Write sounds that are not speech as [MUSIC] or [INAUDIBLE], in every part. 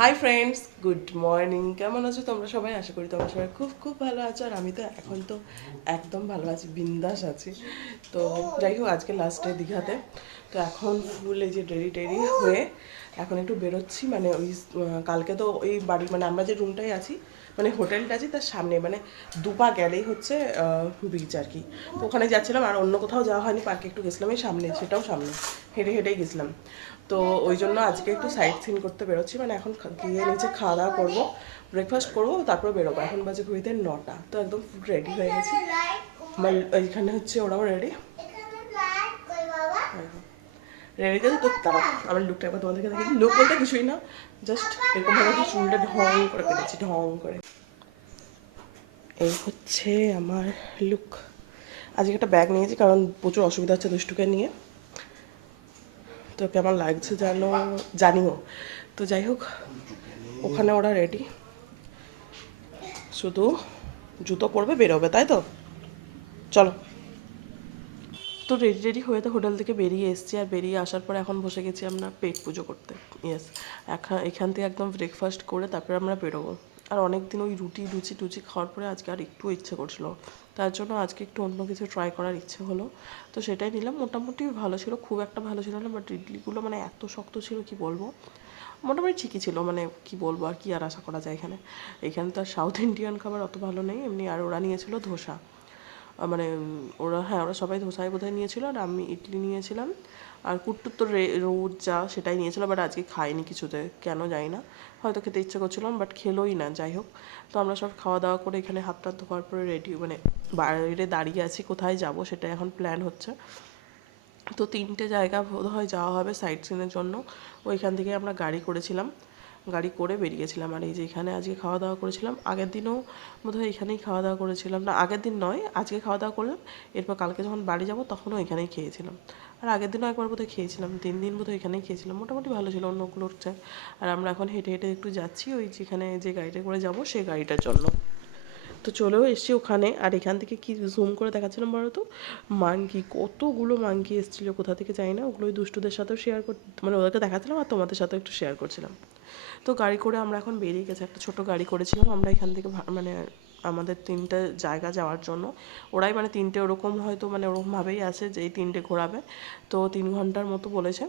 Hi friends good morning কেমন আছো তোমরা সবাই? আশা করি তোমরা সবাই খুব খুব ভালো আছো। আর আমি তো এখন তো একদম ভালো আছি, বিন্দাস আছি। তো যাই হোক, আজকে লাস্ট দীঘাতে। তো এখন ফুল এই যে রেডি টেরি হয়ে এখন একটু বেরোচ্ছি। মানে ওই কালকে তো ওই বাড়ি মানে আমরা যে রুমটাই আছি মানে হোটেলটা আছে, তার সামনে। মানে দুপা গেলেই হচ্ছে বিচ আর কি। তো ওখানে যাচ্ছিলাম, আর অন্য কোথাও যাওয়া হয়নি, পার্কে একটু গেছিলাম, এই সামনে, সেটাও সামনে। হেঁটে হেঁটেই গেছিলাম। তো ওই জন্য আজকে একটু সাইট সিন করতে বেরোচ্ছি। মানে এখন গিয়ে নিচে খাওয়া দাওয়া করব ব্রেকফাস্ট করব, তারপর বেরোবো। এখন বাজে ঘুরিতে নটা। তো একদম রেডি হয়ে গেছি। আমার এইখানে হচ্ছে ওরাও রেডি রেডি গেছে তো তারা আমার লুকটা একবার তোমাদেরকে দেখি লুক বলতে কিছুই না জাস্ট এরকম ভাবে একটু চুলটা ঢং করে পেরেছি ঢং করে। এই হচ্ছে আমার লুক আজকে একটা ব্যাগ নিয়েছি, কারণ প্রচুর অসুবিধা হচ্ছে দুষ্টুকে নিয়ে। তো কেমন লাগছে জানো জানিও। তো যাই হোক, ওখানে ওরা রেডি শুধু জুতো পরবে, বেরোবে, তাই তো? চলো। তো রেডি রেডি হয়ে তো হোটেল থেকে বেরিয়ে এসেছি, আর বেরিয়ে আসার পর এখন বসে গেছি আমরা পেট পুজো করতে। ইয়েস এখান থেকে একদম ব্রেকফাস্ট করে তারপরে আমরা বেরোবো। আর অনেক দিন ওই রুটি, লুচি, টুচি খাওয়ার পরে আজকে আর একটু ইচ্ছে করছিল তার জন্য আজকে একটু অন্য কিছু ট্রাই করার ইচ্ছে হলো। তো সেটাই নিলাম। মোটামুটি ভালো ছিল, খুব একটা ভালো ছিল না বাট ইডলিগুলো মানে এত শক্ত ছিল কি বলব? মোটামুটি ঠিকই ছিল মানে কি বলব আর কি আর আশা করা যায় এখানে। এখানে তো আর সাউথ ইন্ডিয়ান খাবার অত ভালো নেই, এমনি আর ওরা নিয়েছিল ধোসা। মানে ওরা হ্যাঁ ওরা সবাই ধোসাই বোধহয় নিয়েছিল আর আমি ইডলি নিয়েছিলাম। আর কুট্টুর তো রোজ যা সেটাই নিয়েছিল বাট আজকে খাইনি কিছুতে, কেন জানি না। হয়তো খেতে ইচ্ছে করছিলাম বাট খেলোই না, যাই হোক। তো আমরা সব খাওয়া দাওয়া করে এখানে হাত টাত ধোয়ার পরে রেডি মানে বাইরে দাঁড়িয়ে আছি, কোথায় যাব সেটা এখন প্ল্যান হচ্ছে। তো তিনটে জায়গা বোধ হয় যাওয়া হবে সাইট সিনের জন্য। ওইখান থেকে আমরা গাড়ি করেছিলাম। গাড়ি করে বেরিয়েছিলাম আর এই যে এখানে আজকে খাওয়া দাওয়া করেছিলাম, আগের দিনও বোধহয় এখানেই খাওয়া দাওয়া করেছিলাম। না, আগের দিন নয়, আজকে খাওয়া দাওয়া করলাম, এরপর কালকে যখন বাড়ি যাব তখনও এখানেই খেয়েছিলাম। আর আগের দিনও একবার বোধহয় খেয়েছিলাম, তিন দিন বোধহয় এখানেই খেয়েছিলাম। মোটামুটি ভালো ছিল অন্যগুলোর চেয়ে। আর আমরা এখন হেঁটে হেঁটে একটু যাচ্ছি, ওই যেখানে যে গাড়িটা করে যাব সেই গাড়িটার জন্য। তো চলেও এসছি ওখানে। আর এখান থেকে কি জুম করে দেখাচ্ছিলাম বলো তো? মাঙ্কি কতগুলো মাঙ্কি এসেছিল কোথা থেকে যাই না। ওগুলো দুষ্টুদের সাথেও শেয়ার কর মানে ওদেরকে দেখাচ্ছিলাম আর তোমাদের সাথেও একটু শেয়ার করছিলাম। তো গাড়ি করে আমরা এখন বেরিয়ে গেছি। একটা ছোট গাড়ি করেছিলাম। আমরা এখান থেকে মানে আমাদের তিনটে জায়গা যাওয়ার জন্য। ওরাই মানে তিনটে ওরকম হয়তো মানে ওরকমভাবেই আছে যে এই তিনটে ঘোরাবে। তো তিন ঘণ্টার মতো বলেছে।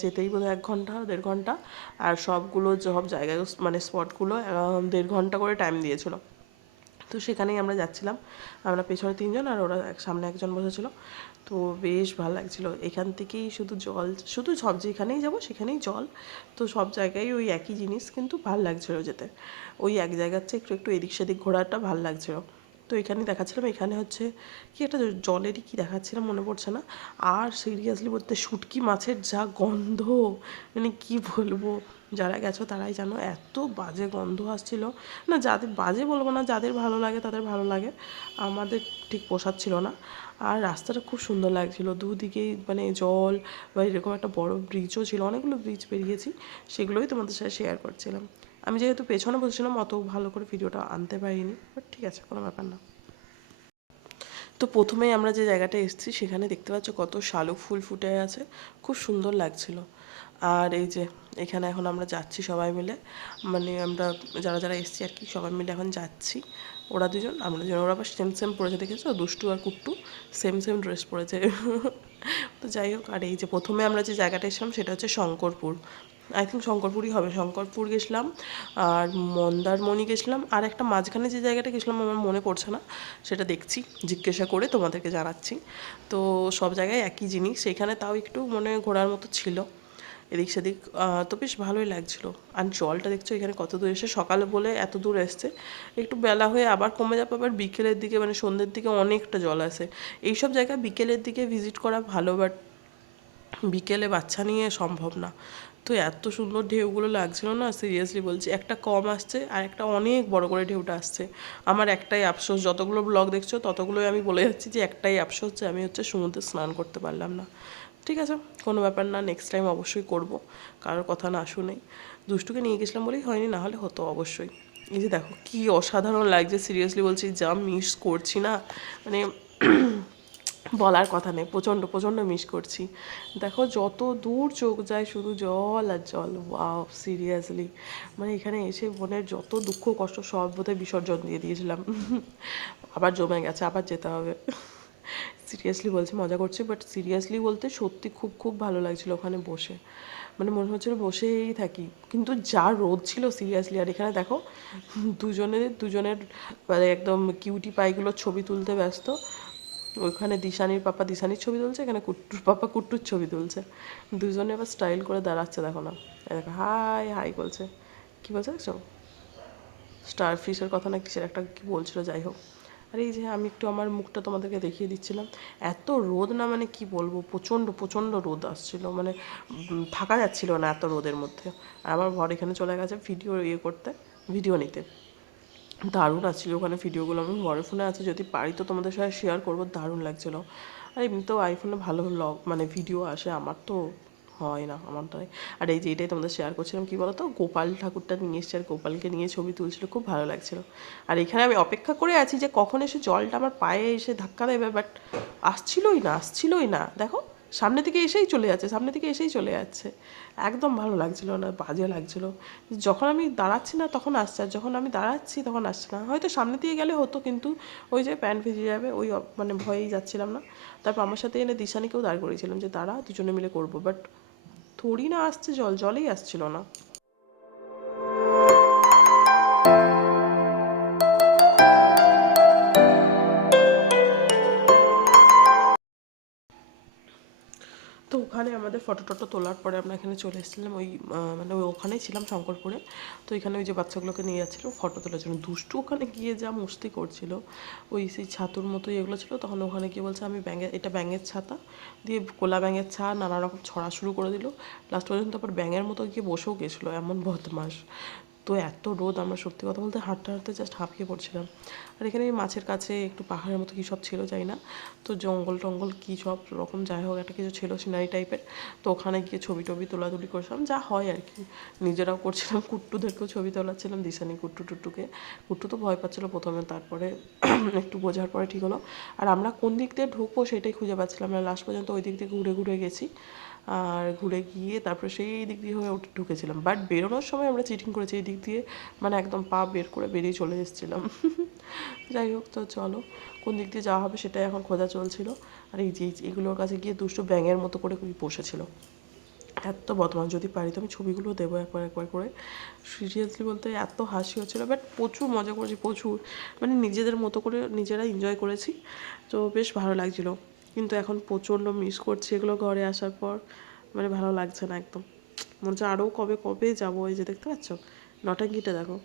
যেতেই বোধহয় এক ঘণ্টা, দেড় ঘণ্টা। আর সবগুলো সব জায়গায় মানে স্পটগুলো দেড় ঘণ্টা করে টাইম দিয়েছিল। তো সেখানেই আমরা যাচ্ছিলাম। আমরা পেছনে তিনজন আর ওরা সামনে একজন বসেছিল। তো বেশ ভালো লাগছিল। এখান থেকেই শুধু জল, শুধু সব যেখানেই যাব সেখানেই জল। তো সব জায়গায় ওই একই জিনিস কিন্তু ভালো লাগছিল যেতে। ওই এক জায়গার চেয়ে একটু একটু এদিক সেদিক ঘোরাটা ভালো লাগছিল। তো এখানে দেখাচ্ছিলাম, এখানে হচ্ছে কি একটা জলেরই কি দেখাচ্ছিলাম মনে পড়ছে না। আর সিরিয়াসলি বলতে শুটকি মাছের যা গন্ধ মানে কি বলব? যারা গেছো তারাই জানো, এত বাজে গন্ধ আসছিল। না, যাদের, বাজে বলব না, যাদের ভালো লাগে তাদের ভালো লাগে। আমাদের ঠিক পোষাচ্ছিল না। আর রাস্তাটা খুব সুন্দর লাগছিল। দুদিকেই মানে জল বা এরকম একটা বড় ব্রিজও ছিল, অনেকগুলো ব্রিজ পেরিয়েছি সেগুলোই তোমাদের সাথে শেয়ার করছিলাম। আমি যেহেতু পেছনে বসেছিলাম, অত ভালো করে ভিডিওটা আনতে পারিনি বাট ঠিক আছে, কোনো ব্যাপার না। তো প্রথমেই আমরা যে জায়গাটা এসেছি, সেখানে দেখতে পাচ্ছ কত শালুক ফুল ফুটে আছে, খুব সুন্দর লাগছিল। আর এই যে, এখানে এখন আমরা যাচ্ছি সবাই মিলে মানে আমরা যারা যারা এসেছি আর কি, সবাই মিলে এখন যাচ্ছি। ওরা দুজন আমরা দুজন ওরা আবার সেম সেম পরেছে, দেখেছ? দুষ্টু আর কুট্টু সেম সেম ড্রেস পরেছে। তো যাই হোক, আর এই যে প্রথমে আমরা যে জায়গাটা এসেছিলাম, সেটা হচ্ছে শঙ্করপুর। আই থিঙ্ক শঙ্করপুরই হবে। শঙ্করপুর গেছিলাম, আর মন্দারমণি গেছিলাম, আর একটা মাঝখানে যে জায়গাটা গেছিলাম, আমার মনে পড়ছে না, সেটা দেখছি, জিজ্ঞাসা করে তোমাদেরকে জানাচ্ছি। তো সব জায়গায় একই জিনিস সেখানে তাও একটু মনে ঘোরার মতো ছিল। এদিক সেদিক তো বেশ ভালোই লাগছিল। আর জলটা দেখছ এখানে কত দূর এসে সকালে বলে এত দূর এসছে। একটু বেলা হয়ে আবার কমে যাবে আবার বিকেলের দিকে মানে সন্ধ্যের দিকে অনেকটা জল আসে। এইসব জায়গা বিকেলের দিকে ভিজিট করা ভালো বাট বিকেলে বাচ্চা নিয়ে সম্ভব না। তো এত সুন্দর ঢেউগুলো লাগছিল না? সিরিয়াসলি বলছি, একটা কম আসছে আর একটা অনেক বড় করে ঢেউটা আসছে। আমার একটাই আফসোস। যতগুলো ব্লগ দেখছ ততগুলোই আমি বলে যাচ্ছি যে একটাই আফসোস যে আমি হচ্ছে সমুদ্রে স্নান করতে পারলাম না। ঠিক আছে, কোনো ব্যাপার না নেক্সট টাইম অবশ্যই করব। কারোর কথা না শুনেই। দুষ্টুকে নিয়ে গেছিলাম বলেই হয়নি, না হলে হতো অবশ্যই। এই যে দেখো, কি অসাধারণ লাগছে সিরিয়াসলি বলছি, যা মিস করছি না মানে [CLEARS THROAT] বলার কথা নেই, প্রচণ্ড প্রচণ্ড মিস করছি। দেখো, যত দূর চোখ যায়, শুধু জল আর জল ওয়াও সিরিয়াসলি মানে এখানে এসে মনের যত দুঃখ, কষ্ট, সব বোধহয় বিসর্জন দিয়ে দিয়েছিলাম। [LAUGHS] আবার জমে গেছে, আবার যেতে হবে। সিরিয়াসলি বলছি, মজা করছি বাট সিরিয়াসলি বলতে সত্যি খুব খুব ভালো লাগছিল ওখানে বসে। মানে মনে হচ্ছিল বসেই থাকি। কিন্তু যা রোদ ছিল সিরিয়াসলি আর এখানে দেখো দুজনের দুজনের মানে একদম কিউটি পাইগুলোর ছবি তুলতে ব্যস্ত। ওইখানে দিশানির পাপা দিশানির ছবি তুলছে, এখানে কুট্টুর পাপা কুট্টুর ছবি তুলছে। দুজনে আবার স্টাইল করে দাঁড়াচ্ছে, দেখো না। দেখো হাই হাই বলছে। কী বলছে দেখছ? স্টার ফিশের কথা না কিসের একটা কি বলছিল, যাই হোক। আর এই যে আমি একটু আমার মুখটা তোমাদেরকে দেখিয়ে দিচ্ছিলাম। এত রোদ না মানে কি বলব? প্রচণ্ড প্রচণ্ড রোদ আসছিল। মানে থাকা যাচ্ছিল না এত রোদের মধ্যে। আর আমার ঘর এখানে চলে গেছে ভিডিও ইয়ে করতে ভিডিও নিতে। দারুণ আসছিল ওখানে ভিডিওগুলো আমি বড় ফোনে আছে, যদি পারি তো তোমাদের সাথে শেয়ার করব। দারুণ লাগছিল। আর এমনিতেও আইফোনে ভালো লগ মানে ভিডিও আসে, আমার তো হয় না, আমার দ্বারাই আর এই যে এটাই তোমাদের শেয়ার করছিলাম, কী বলতো? গোপাল ঠাকুরটা নিয়ে এসছে আর গোপালকে নিয়ে ছবি তুলছিল, খুব ভালো লাগছিল। আর এখানে আমি অপেক্ষা করে আছি যে কখন এসে জলটা আমার পায়ে এসে ধাক্কা দেবে বাট আসছিলই না আসছিলই না। দেখো, সামনে থেকে এসেই চলে যাচ্ছে, সামনে থেকে এসেই চলে যাচ্ছে। একদম ভালো লাগছিল না, বাজে লাগছিল। যখন আমি দাঁড়াচ্ছি না, তখন আসছে, আর যখন আমি দাঁড়াচ্ছি, তখন আসছে না। হয়তো সামনে দিয়ে গেলে হতো, কিন্তু ওই যে প্যান্ট ভিজে যাবে, ওই মানে ভয়েই যাচ্ছিলাম না। তারপর আমার সাথে এনে দিশানিকেও দাঁড় করিয়েছিলাম যে, দাঁড়া, দুজনে মিলে করব। বাট থোড়ি না আসছে জল জলেই আসছিল না। ওখানে আমাদের ফটো টটো তোলার পরে আমরা এখানে চলে এসেছিলাম, ওই মানে ওই ওখানেই ছিলাম শঙ্করপুরে। তো এখানে ওই যে বাচ্চাগুলোকে নিয়ে যাচ্ছিল ফটো তোলার জন্য। দুষ্টু ওখানে গিয়ে যা মস্তি করছিল, ওই সেই ছাতুর মতো এগুলো ছিল, তখন ওখানে গিয়ে বলছে, আমি ব্যাঙের এটা ব্যাঙের ছাতা। দিয়ে কোলা ব্যাঙের ছা নানা রকম ছড়া শুরু করে দিল। লাস্ট পর্যন্ত তারপর ব্যাঙের মতো গিয়ে বসেও গেছিল, এমন বদমাস তো এত রোদ, আমরা সত্যি কথা বলতে হাঁটতে হাঁটতে জাস্ট হাঁপিয়ে পড়ছিলাম। আর এখানে মাছের কাছে একটু পাহাড়ের মতো কী সব ছিল যাই না। তো জঙ্গল টঙ্গল কী সব রকম যাই হোক, একটা কিছু ছিল সিনারি টাইপের তো ওখানে গিয়ে ছবি টবি তোলাতুলি করছিলাম, যা হয় আর কি। নিজেরাও করছিলাম, কুট্টুদেরকেও ছবি তোলাচ্ছিলাম, দিশানি কুট্টু টুট্টুকে। কুট্টু তো ভয় পাচ্ছিলো প্রথমে, তারপরে [CLEARS THROAT] একটু বোঝার পরে ঠিক হলো। আর আমরা কোন দিক দিয়ে ঢুকবো সেটাই খুঁজে পাচ্ছিলাম না লাস্ট পর্যন্ত ওই দিক দিয়ে ঘুরে ঘুরে গেছি। আর ঘুরে গিয়ে তারপরে সেই দিক দিয়ে হয়ে ঢুকেছিলাম। বাট বেরোনোর সময় আমরা চিটিং করেছি এই দিক দিয়ে মানে একদম পা বের করে বেরিয়ে চলে এসেছিলাম। [LAUGHS] যাই হোক, তো চলো, কোন দিক দিয়ে যাওয়া হবে সেটাই এখন খোঁজা চলছিল। আর এই যে এগুলোর কাছে গিয়ে দুষ্টু ব্যাঙের মতো করে বসেছিল। এত বদমাস যদি পারি তো আমি ছবিগুলো দেবো একবার একবার করে। সিরিয়াসলি বলতে এত হাসি হচ্ছিল বাট প্রচুর মজা করেছি, প্রচুর। মানে নিজেদের মতো করে নিজেরা এনজয় করেছি। তো বেশ ভালো লাগছিল। কিন্তু এখন প্রচণ্ড মিস করছি এগুলো ঘরে আসার পর। মানে ভালো লাগছে না একদম। মনে হচ্ছে আরও কবে কবে যাব এই যে দেখতে পাচ্ছ? নটাঙ্কিটা দেখো।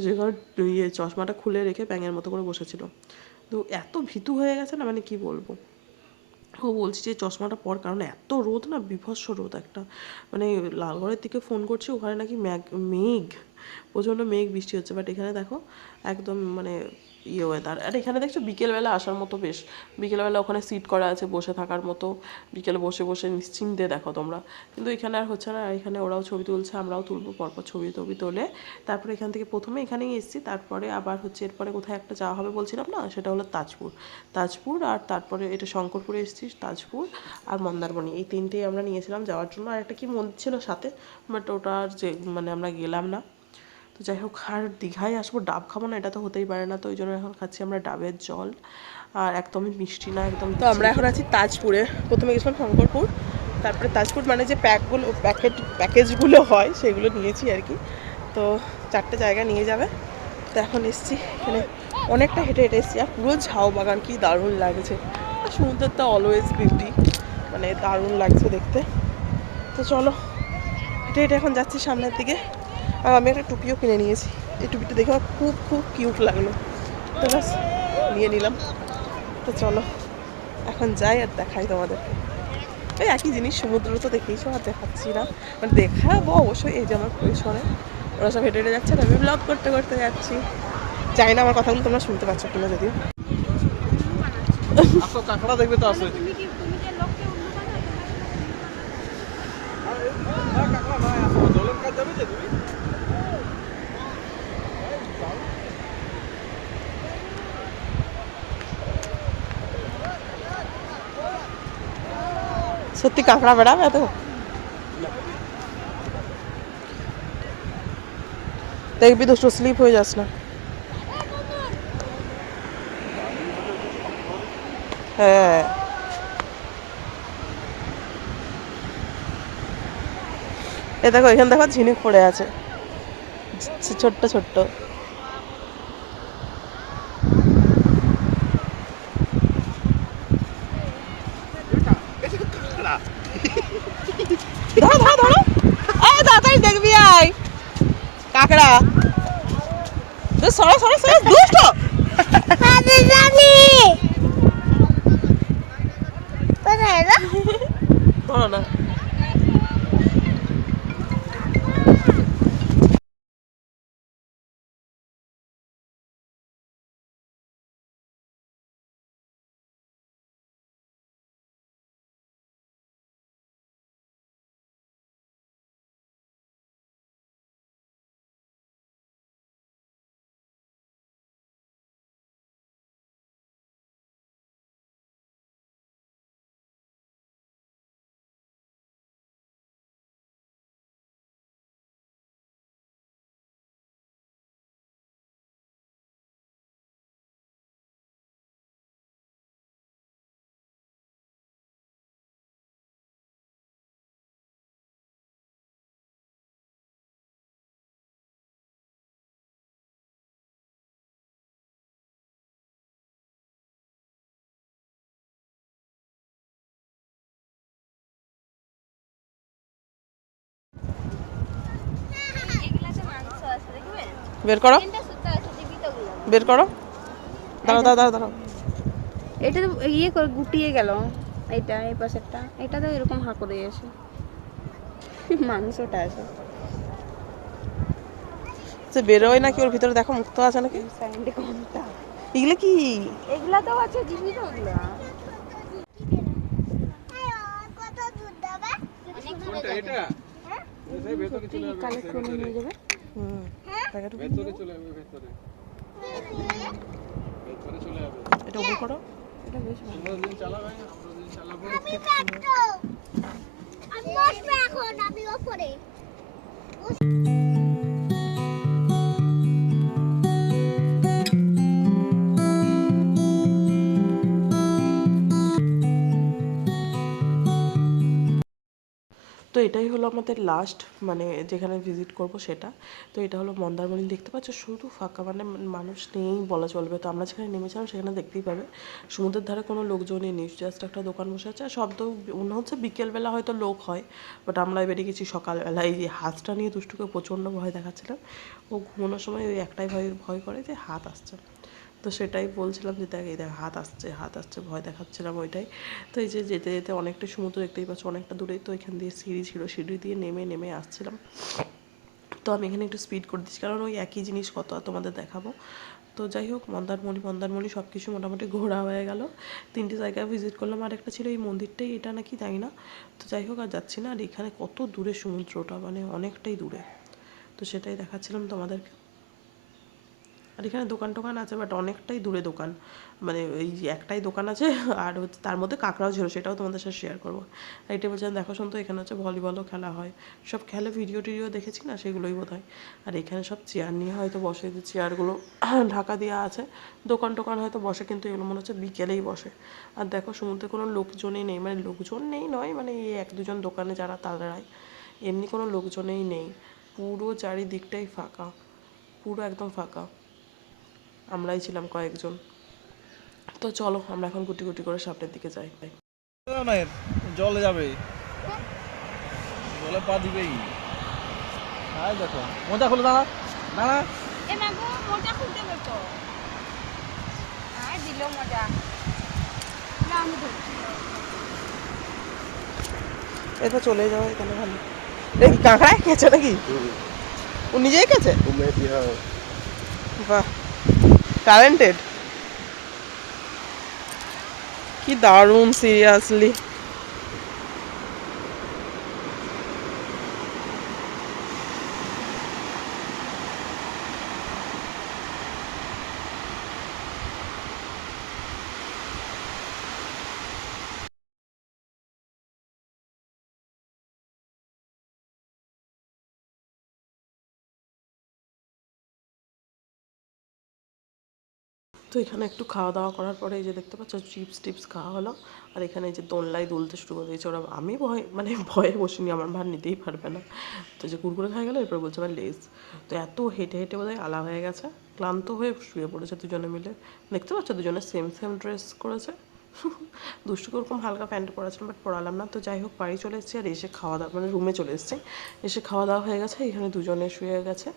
যে ঘর ইয়ে চশমাটা খুলে রেখে ব্যাঙের মতো করে বসেছিল। তো এত ভীতু হয়ে গেছে না মানে কি বলব? ও বলছি যে চশমাটা পর, কারণ এত রোদ না, বিভৎস রোদ একটা। মানে লালগড়ের দিকে ফোন করছি, ওখানে নাকি ম্যাগ, মেঘ, প্রচণ্ড মেঘ বৃষ্টি হচ্ছে। বাট এখানে দেখো একদম মানে ইয়ে ওয়েদার আর এখানে দেখছ বিকেলবেলা আসার মতো বেশ। বিকেলবেলা ওখানে সিট করা আছে বসে থাকার মতো। বিকেলে বসে বসে নিশ্চিন্তে দেখো তোমরা। কিন্তু এখানে আর হচ্ছে না, এখানে ওরাও ছবি তুলছে, আমরাও তুলবো, পরপর ছবি টবি তোলে। তারপরে এখান থেকে প্রথমে এখানেই এসেছি, তারপরে আবার হচ্ছে এরপরে কোথায় একটা যাওয়া হবে বলছিলাম না? সেটা হলো তাজপুর। তাজপুর আর তারপরে এটা শঙ্করপুরে এসেছি, তাজপুর আর মন্দারমণি। এই তিনটেই আমরা নিয়েছিলাম যাওয়ার জন্য। আর একটা কি মন্দির ছিল সাথে? বাট ওটা যে মানে আমরা গেলাম না। তো যাই হোক, আর দীঘায় আসব, ডাব খাব না, এটা তো হতেই পারে না। তো ওই জন্য এখন খাচ্ছি আমরা ডাবের জল। আর একদমই মিষ্টি না, একদম তো আমরা এখন আছি তাজপুরে। প্রথমে গেছিলাম শঙ্করপুর, তারপরে তাজপুর মানে যে প্যাকগুলো, প্যাকেট, প্যাকেজগুলো হয়, সেগুলো নিয়েছি আর কি। তো চারটে জায়গা নিয়ে যাবে। তো এখন এসছি, এখানে অনেকটা হেঁটে হেঁটে এসছি, আর পুরো ঝাউ বাগান, কি দারুণ লাগছে। আর সমুদ্রের তো অলওয়েজ বিউটি মানে দারুণ লাগছে দেখতে। তো চলো, হেঁটে হেঁটে এখন যাচ্ছি সামনের দিকে। আর আমি একটা টুপিও কিনে নিয়েছি। এই টুপিটা দেখে আমার খুব খুব কিউট লাগল। তো ব্যাস নিয়ে নিলাম। তো চলো এখন যাই আর দেখাই তোমাদেরকে। এই একই জিনিস সমুদ্র তো দেখেইছো আর দেখাচ্ছি না। মানে দেখাবো অবশ্যই এই যে আমার পরিসরে ওরা সব হেঁটে হেঁটে যাচ্ছে আমি ব্লগ করতে করতে যাচ্ছি। জানি না আমার কথাগুলো তোমরা শুনতে পাচ্ছ কিনা যদিও। কাঁকড়া দেখবে তো আসো। তুমি কি তুমি যে লোককে উল্লু বানাও? কাঁকড়া নয় আসো। জলের কাজ যাবে যে তুমি? সত্যি কাঁকড়া বেড়াবে এত? দেখবি দুষ্টু স্লিপ হয়ে যাস না। হ্যাঁ। এ দেখো, এখানে দেখো ঝিনুক পড়ে আছে। ছোট্ট ছোট্ট ধরো ধরো ধরো এই তাড়াতাড়ি দেখবি আয় কাকড়া তুই সরো সরো সরো দুষ্ট! ধরো না। বের করো। বের করো। দাঁড়াও দাঁড়াও দাঁড়াও এটা তো ইয়ে করে গুটিয়ে গেল। এইটা এই পাশেরটা। এটা তো এরকম হা করে আছে। মাংসটা আছে। সে বেরোয় নাকি? ওর ভিতরে দেখো মুক্ত আছে নাকি? এগুলো কি? এগুলা তো আছে দিবি তো ওগুলা এটা? যাবে কালেক্ট করে নিয়ে যাবে। হুম। ভেতরে চলে যাবে ভেতরে। ভেতরে চলে যাবে। এটা ওপর করো। এটা বেশ ভালো। আমরা দিন চালাবে আমরা দিন চালাবো। আমি বসবো এখন আমি ওপরে। এটাই হলো আমাদের লাস্ট মানে যেখানে ভিজিট করব সেটা। তো এটা হলো মন্দারমণি দেখতে পাচ্ছ, শুধু ফাঁকা মানে মানুষ নেই বলা চলবে। তো আমরা যেখানে নেমেছিলাম সেখানে দেখতেই পাবে। সমুদ্রের ধারে কোনো লোকজনই নেই জাস্ট একটা দোকান বসে আছে। আর শব্দ মনে হচ্ছে বিকেলবেলা হয়তো লোক হয় বাট আমরা বেরিয়ে গেছি সকালবেলা এই যে হাতটা নিয়ে দুষ্টুকে প্রচণ্ড ভয় দেখাচ্ছিলাম। ও ঘুমানোর সময় ওই একটাই ভয় ভয় করে যে হাত আসছে তো সেটাই বলছিলাম যে দেখ, এই দেখ, হাত আসছে হাত আসছে, ভয় দেখাচ্ছিলাম ওইটাই। তো এই যে যেতে যেতে অনেকটা সমুদ্র দেখতেই পাচ্ছ, অনেকটা দূরেই তো এখান দিয়ে সিঁড়ি ছিল, সিঁড়ি দিয়ে নেমে নেমে আসছিলাম। তো আমি এখানে একটু স্পিড করে দিচ্ছি, কারণ ওই একই জিনিস কত তোমাদের দেখাবো। তো যাই হোক, মন্দারমণি মন্দারমণি সব কিছু মোটামুটি ঘোরা হয়ে গেল। তিনটে জায়গায় ভিজিট করলাম, আর একটা ছিল এই মন্দিরটাই, এটা নাকি তাই না। তো যাই হোক, আর যাচ্ছি না, আর এখানে কত দূরে সমুদ্রটা মানে অনেকটাই দূরে। তো সেটাই দেখাচ্ছিলাম তোমাদেরকে। আর এখানে দোকান টোকান আছে বাট অনেকটাই দূরে দোকান। মানে ওই একটাই দোকান আছে, আর হচ্ছে তার মধ্যে কাঁকড়াও ছিল সেটাও তোমাদের সাথে শেয়ার করব। আর এটা বলছিলাম দেখো শুনতো, এখানে হচ্ছে ভলিবলও খেলা হয়। সব খেলে ভিডিও টিডিও দেখেছি না, সেগুলোই বোধ হয় আর এখানে সব চেয়ার নিয়ে হয়তো বসে, যে চেয়ারগুলো [CLEARS THROAT] ঢাকা দেওয়া আছে, দোকান টোকান হয়তো বসে, কিন্তু এগুলো মনে হচ্ছে বিকেলেই বসে। আর দেখো, সমুদ্রে কোনো লোকজনই নেই মানে লোকজন নেই নয় মানে এই এক দুজন দোকানে যারা, তারাই। এমনি কোনো লোকজনেই নেই। পুরো চারিদিকটাই ফাঁকা, পুরো একদম ফাঁকা। আমরাই ছিলাম কয়েকজন। তো চলো আমরা এখন গুটি গুটি করে সামনের দিকে যাই জলে যাবে। জলে পা দিবেই। আয় দেখো মজা খুলে দাঁড়া দাঁড়া। এ মা গো মোজা খুলতে বলতো আর দিল মজা। না আমি ধরছি এরপর চলে যাও এখানে ভালো। দেখি কাঁকড়ায় খেয়েছে নাকি? ও নিজেই খেয়েছে? ট্যালেন্টেড কি দারুণ সিরিয়াসলি তো এখানে একটু খাওয়া দাওয়া করার পরে এই যে দেখতে পাচ্ছ চিপস টিপস খাওয়া হলো। আর এখানে এই যে দোলনায় দুলতে শুরু করে দিয়েছে। ওরা আমি ভয় মানে ভয়ে বসিনি, আমার ভার নিতেই পারবে না। তো যে কুরকুরে খাই গেলো, এরপর বলছে আমার লেস। তো এত হেঁটে হেঁটে বোধহয় আলা হয়ে গেছে। ক্লান্ত হয়ে শুয়ে পড়েছে দুজনে মিলে। দেখতে পাচ্ছ, দুজনে সেম সেম ড্রেস করেছে। [LAUGHS] দুষ্টু ওরকম হালকা প্যান্ট পরাছিলাম বাট পরালাম না। তো যাই হোক, বাড়ি চলে এসেছি আর এসে খাওয়া দাওয়া মানে রুমে চলে এসেছি। এসে খাওয়া দাওয়া হয়ে গেছে। এখানে দুজনে শুয়ে গেছে।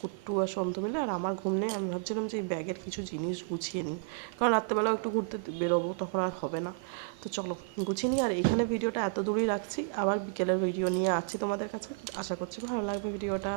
কুট্টু আর সন্ত মিলে, আর আমার ঘুম নেই, আমি ভাবছিলাম যে এই ব্যাগের কিছু জিনিস গুছিয়ে নিই। কারণ রাত্রেবেলাও একটু ঘুরতে বেরোবো, তখন আর হবে না। তো চলো, গুছিয়ে নিই, আর এখানে ভিডিওটা এত দূরেই রাখছি, আবার বিকেলের ভিডিও নিয়ে আসছি তোমাদের কাছে। আশা করছি ভালো লাগবে ভিডিওটা।